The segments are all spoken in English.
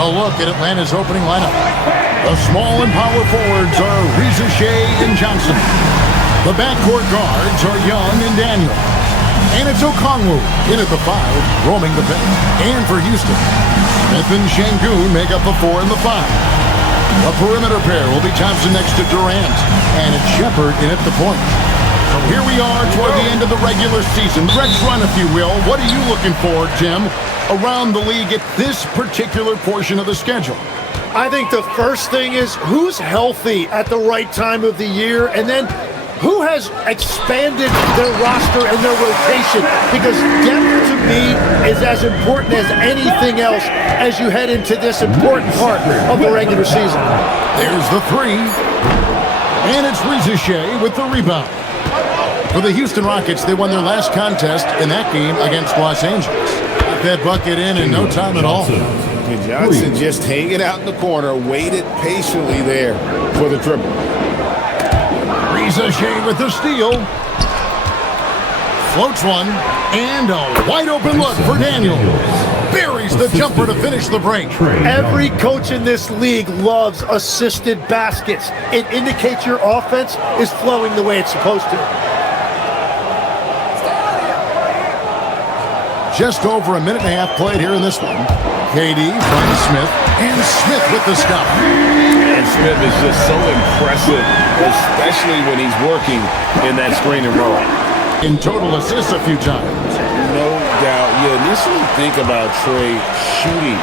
A look at Atlanta's opening lineup. The small and power forwards are Reza Shea and Johnson. The backcourt guards are Young and Daniel. And it's Okongwu in at the 5, roaming the paint. And for Houston, Smith and Şengün make up the 4 and the 5. The perimeter pair will be Thompson next to Durant, and it's Shepherd in at the point. So here we are toward the end of the regular season. Stretch run, if you will. What are you looking for, Jim, around the league at this particular portion of the schedule? I think the first thing is who's healthy at the right time of the year, and then who has expanded their roster and their rotation, because depth to me is as important as anything else as you head into this important part of the regular season. There's the 3, and it's Reza Shea with the rebound. For the Houston Rockets, they won their last contest in that game against Los Angeles. Got that bucket in no time at all. And Johnson just hanging out in the corner, waited patiently there for the dribble. Reza Shea with the steal. Floats one, and a wide open look for Daniel. Buries the jumper to finish the break. Every coach in this league loves assisted baskets. It indicates your offense is flowing the way it's supposed to. Just over a minute and a half played here in this one. KD finds Smith, and Smith with the stop. And Smith is just so impressive, especially when he's working in that screen and roll. In total assists a few times. No doubt. You initially think about Trey shooting,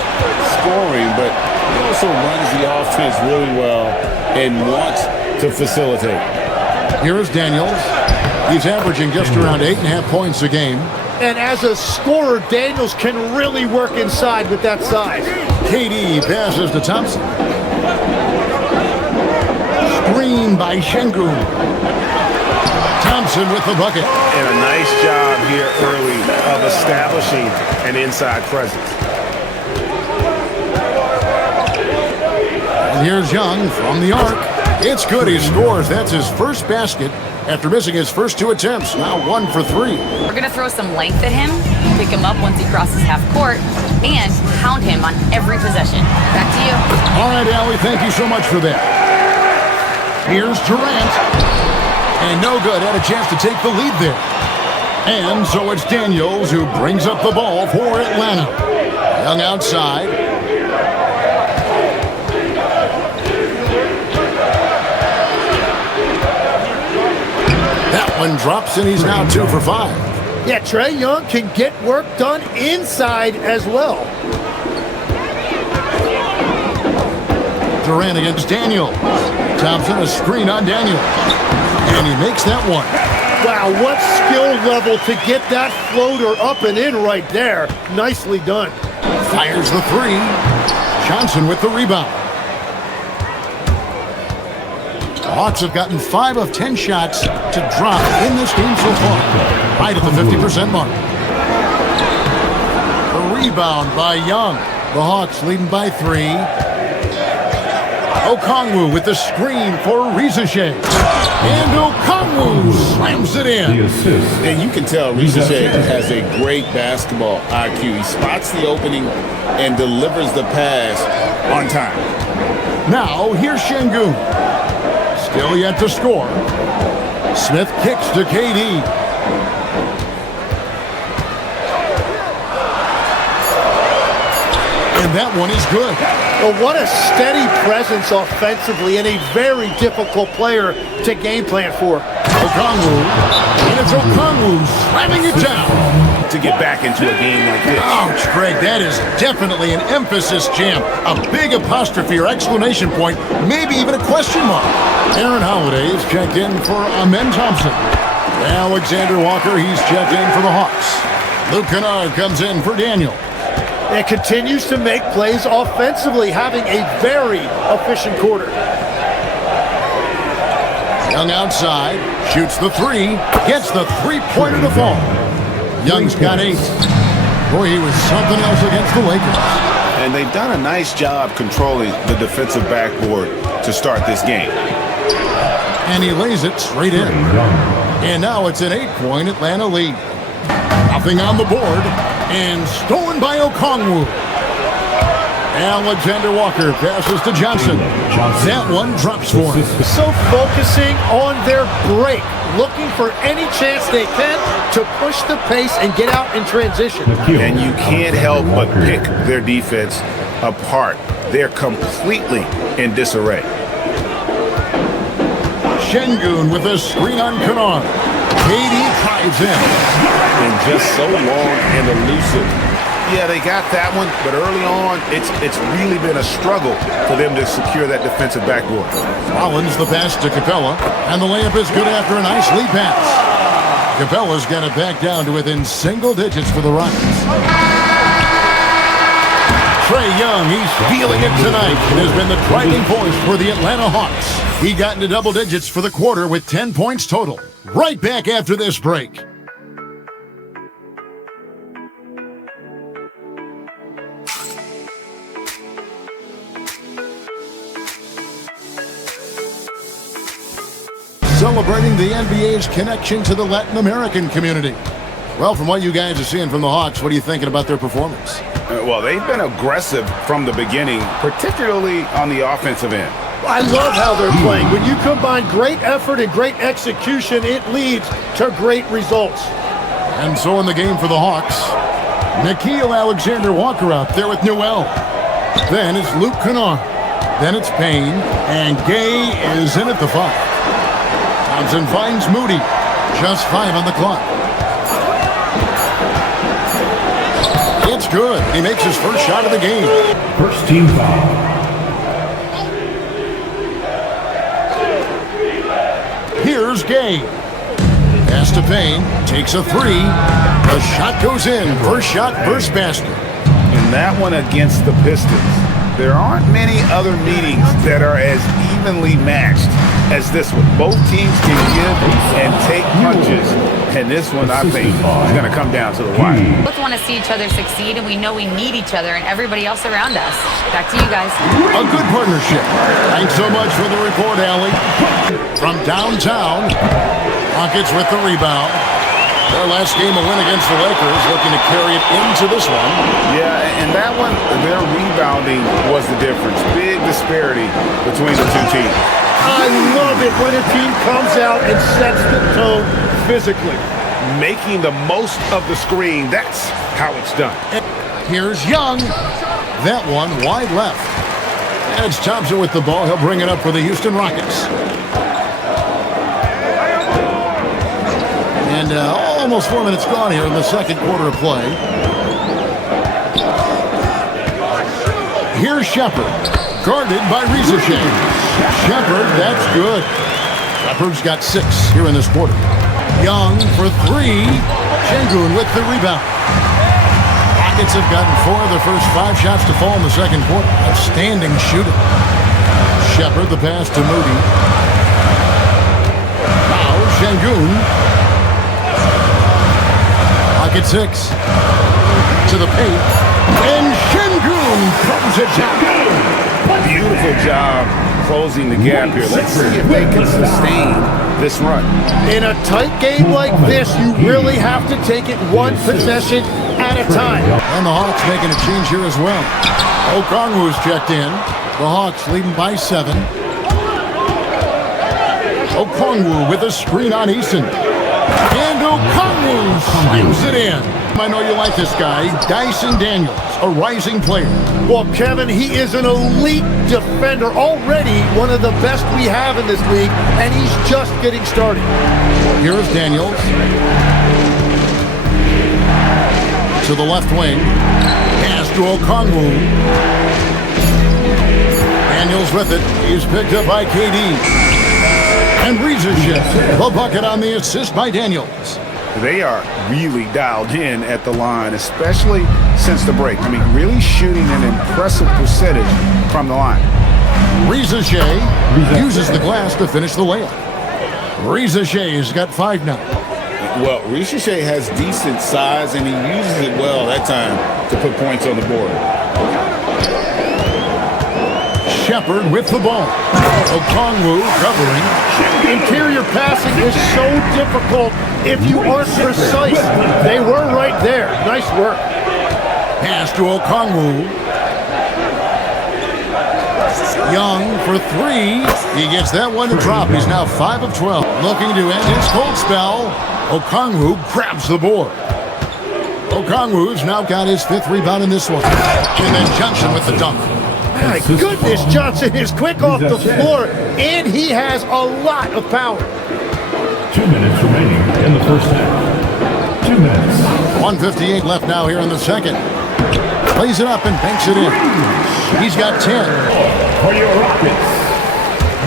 scoring, but he also runs the offense really well and wants to facilitate. Here's Daniels. He's averaging just around 8.5 points a game. And as a scorer, Daniels can really work inside with that size. KD passes to Thompson. Screen by Şengün. Thompson with the bucket. And a nice job here early of establishing an inside presence. And here's Young from the arc. It's good. He scores. That's his first basket after missing his first 2 attempts. Now 1 for 3. We're going to throw some length at him, pick him up once he crosses half court, and hound him on every possession. Back to you. All right, Allie, thank you so much for that. Here's Durant. And no good. Had a chance to take the lead there. And so it's Daniels who brings up the ball for Atlanta. Young outside. That one drops, and he's now 2 for 5. Yeah, Trae Young can get work done inside as well. Durant against Daniel. Thompson, a screen on Daniel. And he makes that one. Wow, what skill level to get that floater up and in right there. Nicely done. Fires the 3. Johnson with the rebound. The Hawks have gotten 5 of 10 shots to drop in this game so far. Right at the 50% mark. The rebound by Young. The Hawks leading by 3. Okongwu with the screen for Reza Shea. And Okongwu slams it in. And you can tell Reza Shea has a great basketball IQ. He spots the opening and delivers the pass on time. Now, here's Şengün. Still yet to score. Smith kicks to KD. And that one is good. Well, what a steady presence offensively and a very difficult player to game plan for. Okongwu. And it's Okongwu slamming it down. To get back into a game like this. Ouch, Greg, that is definitely an emphasis jam. A big apostrophe or exclamation point, maybe even a question mark. Aaron Holiday is checked in for Amen Thompson. Alexander Walker, he's checked in for the Hawks. Luke Kennard comes in for Daniel. And continues to make plays offensively, having a very efficient quarter. Young outside, shoots the 3, gets the 3-pointer to fall. Young's got 8. Boy, he was something else against the Lakers. And they've done a nice job controlling the defensive backboard to start this game. And he lays it straight in. And now it's an 8-point Atlanta lead. Nothing on the board. And stolen by Okongwu. Alexander Walker passes to Johnson. That one drops for him. So focusing on their break, looking for any chance they can to push the pace and get out in transition. And you can't help but pick their defense apart. They're completely in disarray. Şengün with a screen on Kanar. KD drives in. And just so long and elusive. Yeah, they got that one, but early on, it's really been a struggle for them to secure that defensive backboard. Rollins the pass to Capella, and the layup is good after a nice lead pass. Capella's got it back down to within single digits for the Rockets. Trae Young, he's feeling it tonight and has been the driving force for the Atlanta Hawks. He got into double digits for the quarter with 10 points total. Right back after this break. Celebrating the NBA's connection to the Latin American community. Well, from what you guys are seeing from the Hawks, what are you thinking about their performance? Well, they've been aggressive from the beginning, particularly on the offensive end. I love how they're playing. When you combine great effort and great execution, it leads to great results. And so in the game for the Hawks, Nickeil Alexander-Walker out there with Newell. Then it's Luke Kennard. Then it's Payne. And Gay is in at the 5. Thompson finds Moody. Just 5 on the clock. It's good. He makes his first shot of the game. First team foul. Here's Gay. Pass to Payne. Takes a 3. The shot goes in. First shot, first basket. And that one against the Pistons. There aren't many other meetings that are as evenly matched as this one. Both teams can give and take punches, and this one, I think, is going to come down to the wire. Both want to see each other succeed, and we know we need each other and everybody else around us. Back to you guys. A good partnership. Thanks so much for the report, Allie. From downtown, Rockets with the rebound. Their last game, a win against the Lakers, looking to carry it into this one. Yeah, and that one, their rebounding was the difference. Big disparity between the two teams. I love it when a team comes out and sets the tone physically. Making the most of the screen, that's how it's done. Here's Young. That one wide left. And it's Thompson with the ball. He'll bring it up for the Houston Rockets. And almost 4 minutes gone here in the second quarter of play. Here's Shepard, guarded by Reza Shea. Shepard, that's good. Shepard's got 6 here in this quarter. Young for 3. Şengün with the rebound. Rockets have gotten 4 of their first 5 shots to fall in the second quarter. Outstanding shooting. Shepard, the pass to Moody. Now Şengün. Pocket 6 to the paint, and Şengün comes it down. Beautiful job closing the gap here. Let's see if they can sustain this run. In a tight game like this, you really have to take it one possession at a time. And the Hawks making a change here as well. Okongwu's checked in. The Hawks leading by 7. Okongwu with a screen on Eason. And Okongwu slams it in. I know you like this guy, Dyson Daniels, a rising player. Well, Kevin, he is an elite defender, already one of the best we have in this league, and he's just getting started. Here's Daniels. To the left wing. Pass to Okongwu. Daniels with it. He's picked up by KD. And Reza Shea, the bucket on the assist by Daniels. They are really dialed in at the line, especially since the break. I mean, really shooting an impressive percentage from the line. Reza Shea uses the glass to finish the layup. Reza Shea's got 5 now. Well, Reza Shea has decent size, and he uses it well that time to put points on the board. Shepard with the ball. Okongwu covering. Interior passing is so difficult if you aren't precise. They were right there. Nice work. Pass to Okongwu. for three. He gets that one to drop. He's now 5 of 12. Looking to end his cold spell. Okongwu grabs the board. Okongwu's now got his 5th rebound in this one. And then Johnson with the dunk. My goodness, Johnson is quick off the floor, and he has a lot of power. 2 minutes remaining in the first half. 2 minutes. 1:58 left now here in the second. Plays it up and banks it in. He's got 10. For your Rockets,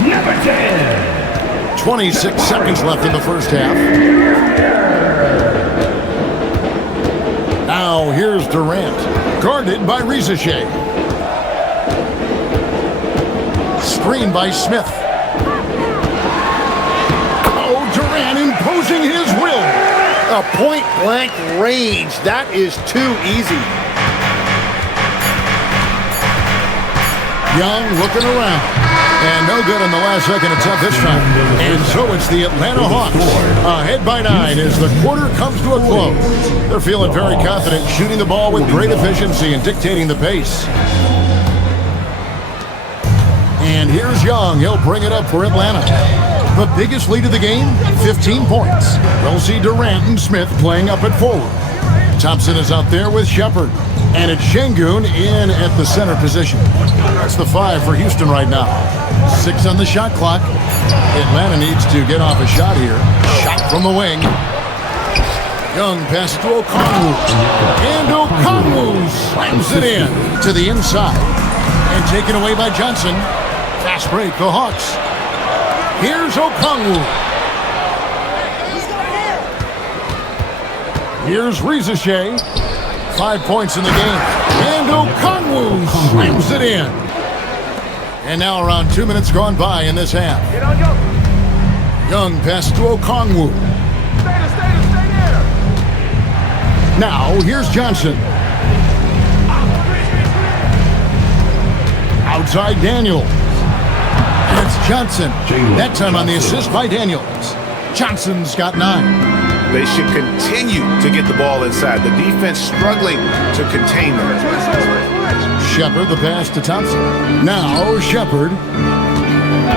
number 10. 26 seconds left in the first half. Now here's Durant, guarded by Rizachet. Screen by Smith. Oh, Durant imposing his will. A point-blank range. That is too easy. Young looking around. And no good in the last second. It's up this time. And so it's the Atlanta Hawks ahead by 9 as the quarter comes to a close. They're feeling very confident, shooting the ball with great efficiency and dictating the pace. And here's Young. He'll bring it up for Atlanta. The biggest lead of the game, 15 points. We'll see Durant and Smith playing up at forward. Thompson is out there with Shepard. And it's Şengün in at the center position. That's the 5 for Houston right now. 6 on the shot clock. Atlanta needs to get off a shot here. Shot from the wing. Young passes to Okongwu. And Okongwu slams it in to the inside. And taken away by Johnson. Fast break, the Hawks. Here's Okongwu. Here's Rizachet. 5 points in the game. And Okongwu slams it in. And now around 2 minutes gone by in this half. Young passes to Okongwu. Now here's Johnson. Outside Daniels. And it's Johnson. That time on the assist by Daniels. Johnson's got 9. They should continue to get the ball inside. The defense struggling to contain them. Shepard, the pass to Thompson. Now Shepard.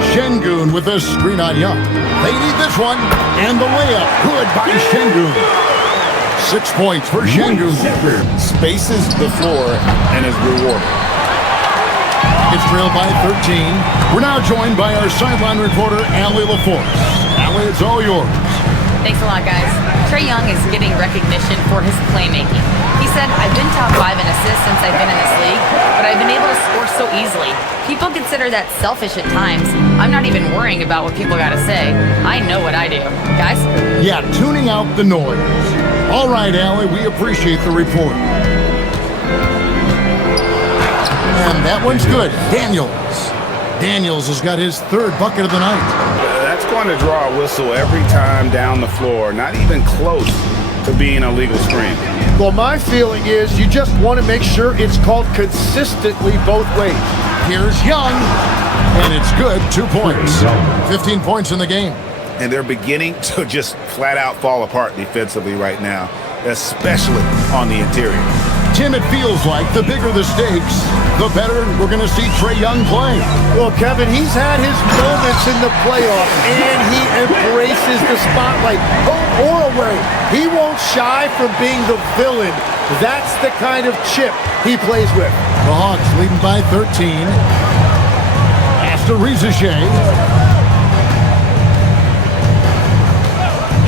Şengün with the screen on Young. They need this one. And the layup. Good by Şengün. 6 points for Şengün. Spaces the floor and is rewarded. It's trailed by 13. We're now joined by our sideline reporter, Allie LaForce. Allie, it's all yours. Thanks a lot, guys. Trae Young is getting recognition for his playmaking. He said, I've been top 5 in assists since I've been in this league, but I've been able to score so easily. People consider that selfish at times. I'm not even worrying about what people gotta say. I know what I do. Guys? Yeah, tuning out the noise. All right, Allie, we appreciate the report. And that one's good. Daniels has got his 3rd bucket of the night. That's going to draw a whistle every time down the floor. Not even close to being a legal screen. Well, my feeling is you just want to make sure it's called consistently both ways. Here's Young. And it's good. 2 points. 15 points in the game. And they're beginning to just flat out fall apart defensively right now, especially on the interior. Tim, it feels like the bigger the stakes, the better we're going to see Trae Young play. Well, Kevin, he's had his moments in the playoffs, and he embraces the spotlight, home or away. He won't shy from being the villain. That's the kind of chip he plays with. The Hawks leading by 13. Pass to Rizachet.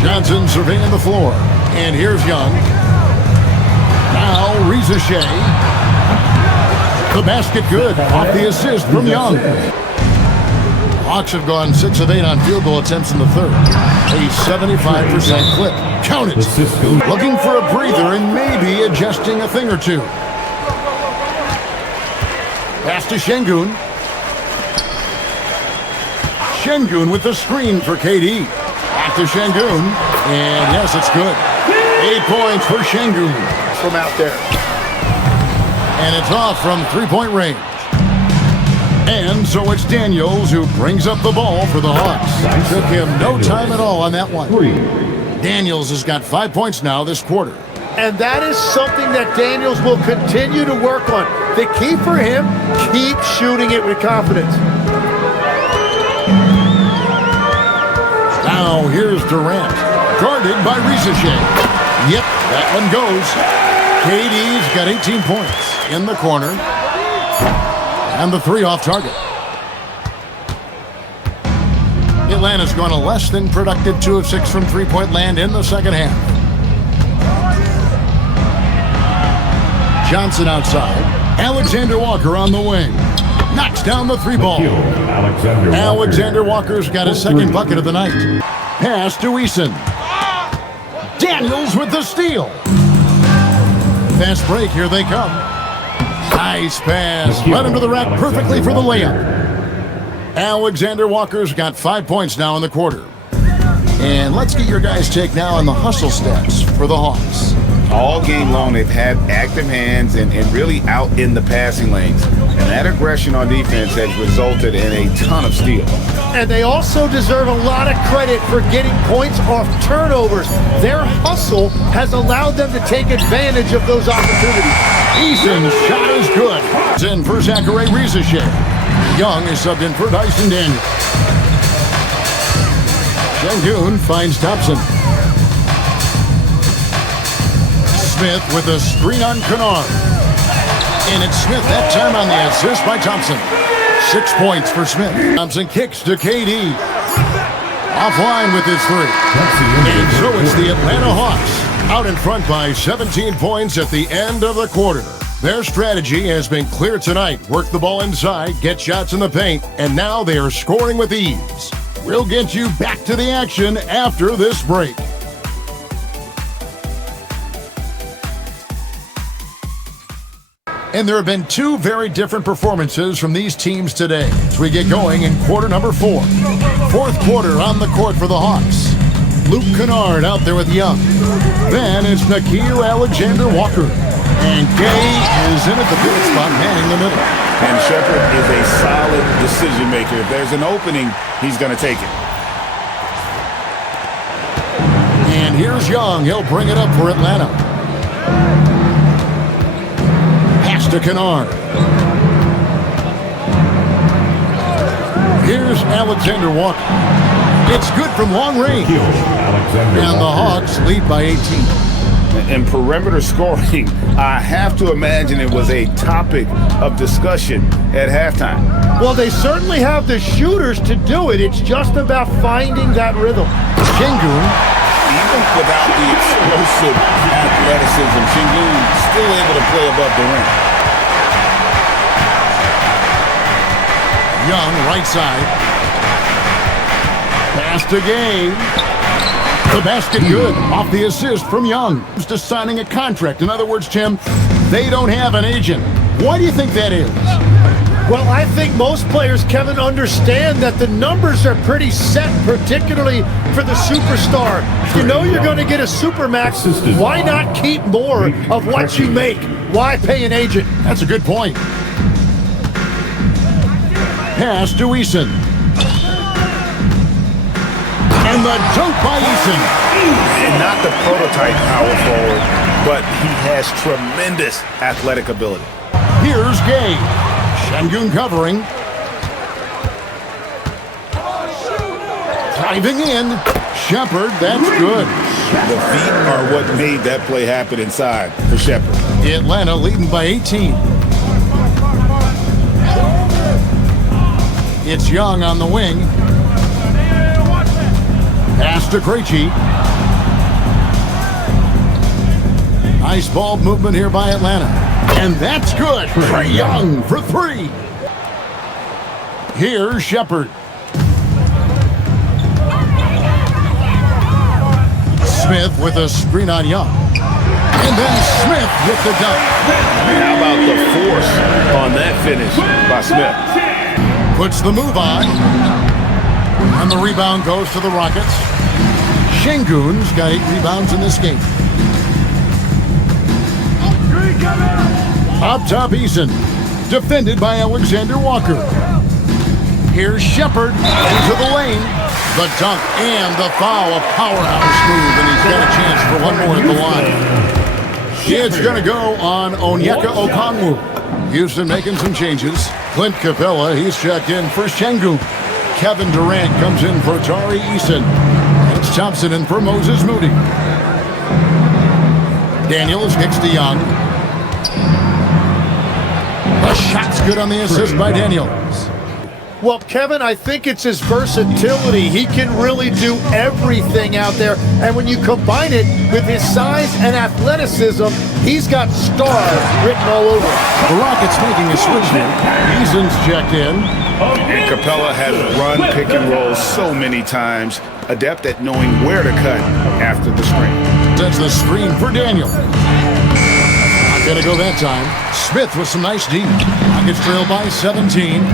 Johnson surveying the floor. And here's Young. Now Rizachet. The basket good off the assist from Young. Hawks have gone 6 of 8 on field goal attempts in the third. A 75% clip. Count it. Looking for a breather and maybe adjusting a thing or two. Pass to Şengün. Şengün with the screen for KD. Back to Şengün. And yes, it's good. 8 points for Şengün. From out there. And it's off from 3-point range. And so it's Daniels who brings up the ball for the Hawks. Took him no time at all on that one. Daniels has got 5 points now this quarter. And that is something that Daniels will continue to work on. The key for him, keep shooting it with confidence. Here's Durant, guarded by Ricochet. Yep, that one goes. KD's got 18 points in the corner. And the three off target. Atlanta's gone a less than productive 2 of 6 from three-point land in the second half. Johnson outside. Alexander Walker on the wing. Knocks down the three ball. Alexander Walker's got his second bucket of the night. Pass to Eason. Daniels with the steal. Fast break, here they come. Nice pass. Led him to the rack perfectly for the layup. Alexander Walker's got 5 points now in the quarter. And let's get your guys' take now on the hustle stats for the Hawks. All game long, they've had active hands and really out in the passing lanes. And that aggression on defense has resulted in a ton of steals. And they also deserve a lot of credit for getting points off turnovers. Their hustle has allowed them to take advantage of those opportunities. Eason's shot is good. It's in for Zachary Ricochet. Young is subbed in for Dyson Daniels. Şengün finds Thompson. Smith with a screen on Kennard. And it's Smith that time on the assist by Thompson. 6 points for Smith. Thompson kicks to KD. Offline with his three. And so it's the Atlanta Hawks out in front by 17 points at the end of the quarter. Their strategy has been clear tonight. Work the ball inside, get shots in the paint, and now they are scoring with ease. We'll get you back to the action after this break. And there have been two very different performances from these teams today as we get going in quarter number 4. Fourth quarter on the court for the Hawks. Luke Kennard out there with Young. Then it's Nickeil Alexander-Walker. And Gay is in at the pivot spot, manning the middle. And Shepherd is a solid decision maker. If there's an opening, he's going to take it. And here's Young. He'll bring it up for Atlanta. Pass to Kennard. Here's Alexander Walker. It's good from long range. And the Hawks lead by 18. And perimeter scoring, I have to imagine it was a topic of discussion at halftime. Well, they certainly have the shooters to do it. It's just about finding that rhythm. Şengün, Even without the explosive athleticism, Şengün still able to play above the rim. Young, right side. Pass to Gay. The basket good. Off the assist from Young. Just signing a contract. In other words, Tim, they don't have an agent. Why do you think that is? Well, I think most players, Kevin, understand that the numbers are pretty set, particularly for the superstar. If you know you're going to get a supermax, why not keep more of what you make? Why pay an agent? That's a good point. Pass to Eason. And the dunk by Eason. And not the prototype power forward, but he has tremendous athletic ability. Here's Gay. Şengün covering. Diving in. Shepherd, that's good. The feet are what made that play happen inside for Shepherd. Atlanta leading by 18. It's Young on the wing. Pass to Krejci. Nice ball movement here by Atlanta. And that's good. Trae Young for three. Here's Shepherd. Smith with a screen on Young. And then Smith with the dunk. How about the force on that finish by Smith? Puts the move on. And the rebound goes to the Rockets. Şengün's got 8 rebounds in this game. Up top, Eason. Defended by Alexander Walker. Here's Shepherd into the lane. The dunk and the foul. A powerhouse move, and he's got a chance for one more at the line. It's going to go on Onyeka Okongwu. Houston making some changes. Clint Capella, he's checked in for Şengün. Kevin Durant comes in for Tari Eason. It's Thompson in for Moses Moody. Daniels kicks to Young. The shot's good on the assist by Daniels. Well, Kevin, I think it's his versatility. He can really do everything out there. And when you combine it with his size and athleticism, he's got stars written all over him. The Rockets making a switch here. Eason's checked in. And Capella has run pick and roll so many times, adept at knowing where to cut after the screen. That's the screen for Daniel. Not gonna go that time. Smith with some nice D. Rockets trail by 17.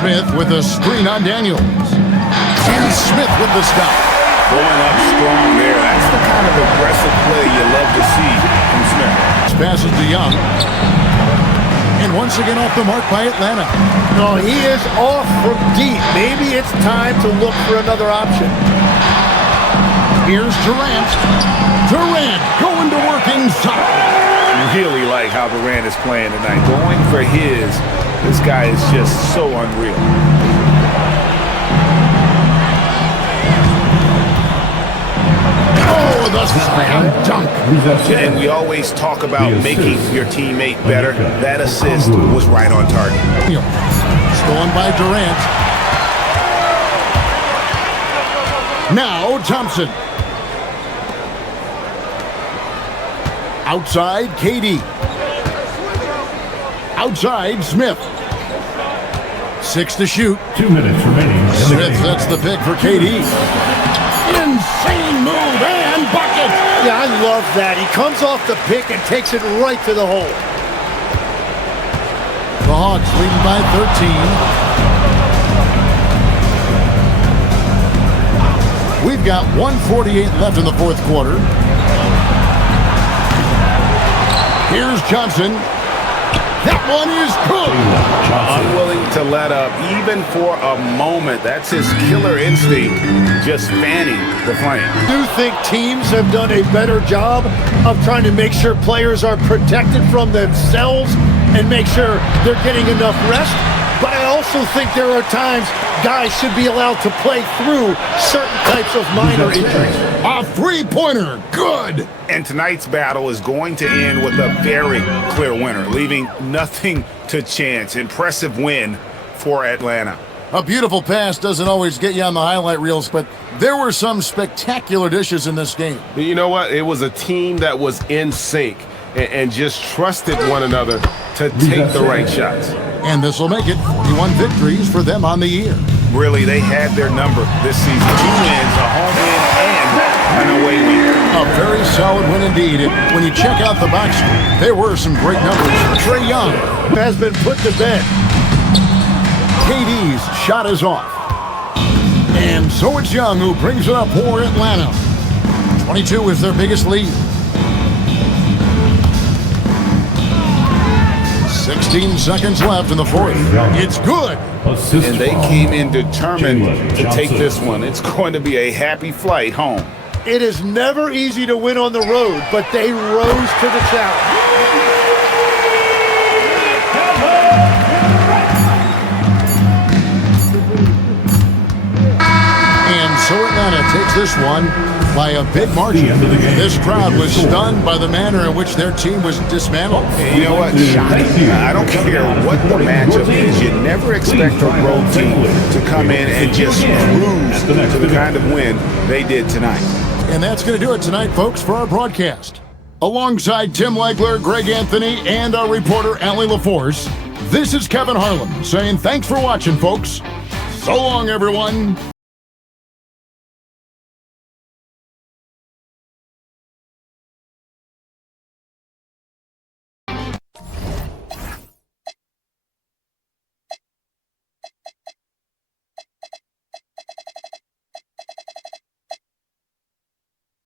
Smith with a screen on Daniels. And Smith with the stop. Going up strong there. That's the kind of aggressive play you love to see from Smith. Passes to Young. And once again off the mark by Atlanta. No, he is off from deep. Maybe it's time to look for another option. Here's Durant. Durant going to work inside. Really like how Durant is playing tonight. Going for his. This guy is just so unreal. Oh, the slam dunk. And we always talk about making your teammate better. That assist was right on target. Stolen by Durant. Now Thompson. Outside KD. Outside Smith. 6 to shoot. 2 minutes remaining in the Smith game. sets the pick for KD. Insane move and bucket. Yeah, I love that. He comes off the pick and takes it right to the hole. The Hawks leading by 13. We've got 1:48 left in the fourth quarter. Here's Johnson. That one is good. Unwilling to let up even for a moment. That's his killer instinct, just fanning the flame. I do think teams have done a better job of trying to make sure players are protected from themselves and make sure they're getting enough rest. But I also think there are times guys should be allowed to play through certain types of minor injuries. A three-pointer. Good. And tonight's battle is going to end with a very clear winner, leaving nothing to chance. Impressive win for Atlanta. A beautiful pass doesn't always get you on the highlight reels, but there were some spectacular dishes in this game. You know what? It was a team that was in sync and just trusted one another to take the right shots. And this will make it 41 victories for them on the year. Really, they had their number this season. 2 wins, a home win, and an away win. A very solid win indeed. And when you check out the box score, there were some great numbers. Trae Young Has been put to bed. KD's shot is off. And so it's Young who brings it up for Atlanta. 22 is their biggest lead. 16 seconds left in the fourth. It's good. Assist And they from came in determined Jalen to take Johnson. this one. It's going to be a happy flight home. It is never easy to win on the road, but they rose to the challenge. And so Atlanta takes this one by a big margin. The end of the game. This crowd was stunned by the manner in which their team was dismantled. You know what? Shocking. I don't care what the matchup is. You never expect a road team to come in and just cruise to the kind of win they did tonight. And that's going to do it tonight, folks, for our broadcast. Alongside Tim Legler, Greg Anthony, and our reporter, Allie LaForce, this is Kevin Harlan saying thanks for watching, folks. So long, everyone.